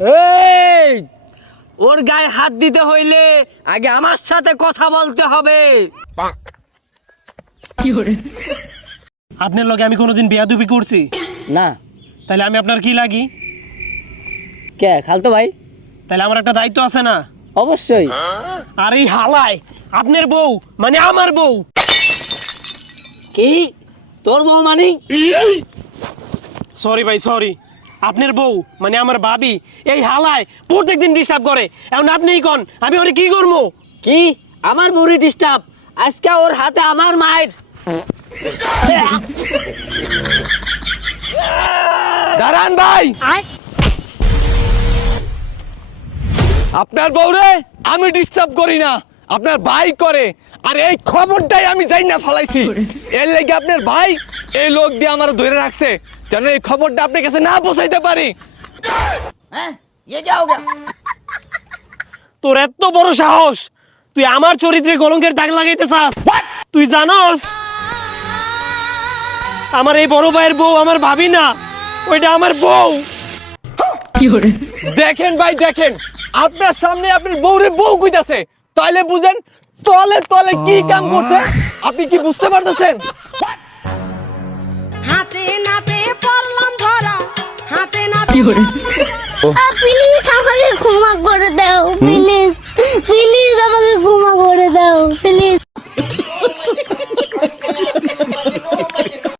এই ওর গায়ে হাত দিতে হইলে আগে আমার সাথে কথা বলতে হবে। আপনার লগে আমি কোনোদিন বেয়াদবি করছি? না। তাহলে আমি আপনার কি লাগি? কে খালতো ভাই? তাহলে আমার একটা দায়িত্ব আছে না? অবশ্যই। আর এই হালায় আপনার বউ মানে আমার বউ। কি তোর বউ মানে? সরি ভাই সরি, আপনার বউ মানে আমার ভাবি এই হালায় প্রত্যেকদিন ডিস্টার্ব করে। এখন আপনিই কোন আমি ওরে কি করবো? কি আমার বউরি ডিস্টার্ব? আজকে ওর হাতে আমার মায়ের। দাঁড়ান ভাই, আপনার বউরে আমি ডিস্টার্ব করি না, আপনার ভাই করে। আর এই খবরটাই আমি যাই না ফলাইছি, এর লাগি আপনার ভাই এই লোক দিয়ে আমার ধরে রাখছে যেন এই খবরটা আপনার কাছে না পৌঁছাইতে পারি। তোর এত বড় সাহস, তুই আমার চরিত্রে কলঙ্কের দাগ লাগাইতে চাস? তুই জানোস আমার এই বড় ভাইয়ের বউ আমার ভাবি না, ওইটা আমার বউ। দেখেন ভাই দেখেন, আপনার সামনে আপনার বউরে বউ কইতাছে, তাইলে বুঝেন তলে তলে কি কাম করছে। আপনি কি বুঝতে পারতেছেন? হাতে নাতে পড়লাম ধরা, হাতে নাতে প্লিজ আমাকে ক্ষমা করে দাও, প্লিজ প্লিজ আমাকে ক্ষমা করে